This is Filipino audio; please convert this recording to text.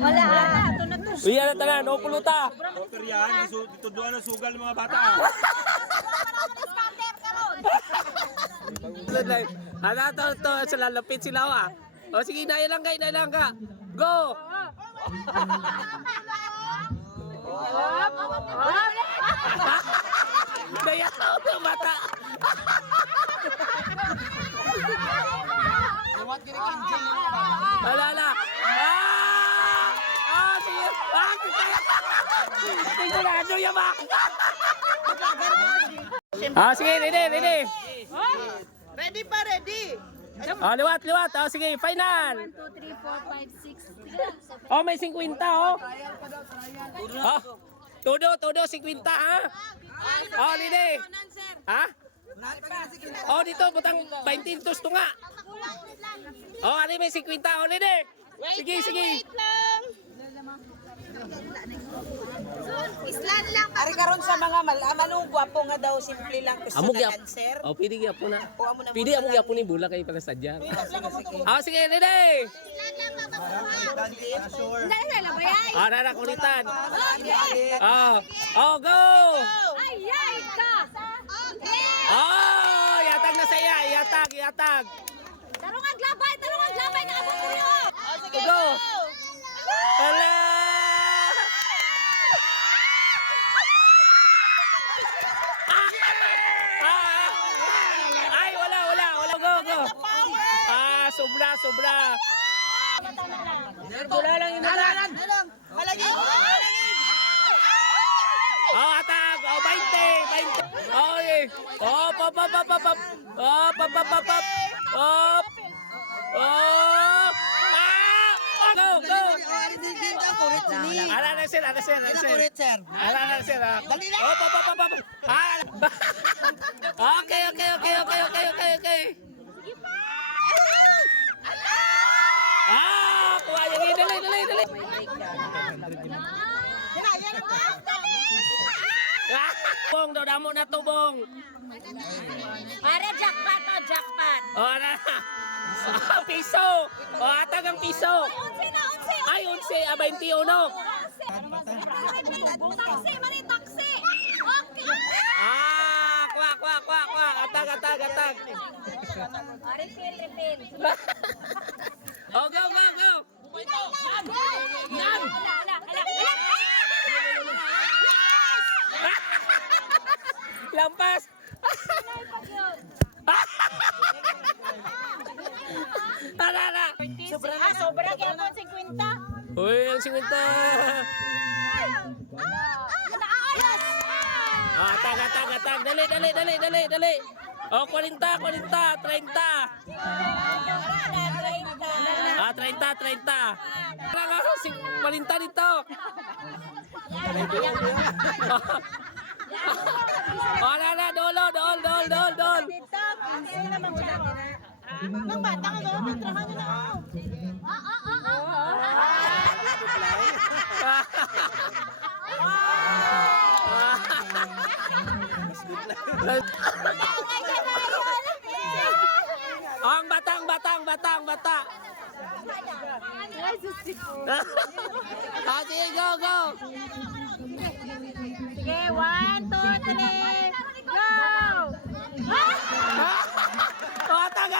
Wala. Ito na to. Uy, ano tanan, no puluta. Doktor yan, ituduan ang sugal ng mga bata. Ano to, sa lalapit sila ah. O sige, nailang ka. Go! Dayaw to bata. Ala. Sige. Sigurado yan ba? Sige, ready. Ready pa, ready. Liwat. Sige, final. 1, 2, 3, 4, 5, 6. May 50 oh. Todo 50 ha. Ready. Ha? Dito butang 20 tos to nga. Ari may 50 ready. Sige. Islan lang. Ari karon sa mga malaman gwapo nga daw simple lang gusto na cancer. Pwede gyapon na. O amo na Pwede amo gyapon ni bula kay para sadya. Sige, ready. Dala ba yan? Nara kulitan. Okay. Go. Ay, ka. Okay. Yatag na saya, yatag. Tarungan glabay na abo puyo. Go. Hala. Ay, wala. Go. Sobra. Wala lang yun. Malagi. Atag. 20. Okay. Go. Ala na sir. Okay. Kuha yung dali. Bong, damo na to, Bong. Para jackpot. Ana. Piso. Atag ang piso. Ay, 11, 21. Taksi. Okay. Kuha. Atag. Refill. Go. Nan. Lampas. Tara. Sobra kaya mo 50. Uy, ang 50. Atag. Dali. 40, 30. 30. Parang ako, 40 dito. Na, dol. Mang bata ka doon, kontrahan nyo na ako. Ang bata. Sige, go. Sige, 1, 2, 3, go! Atag.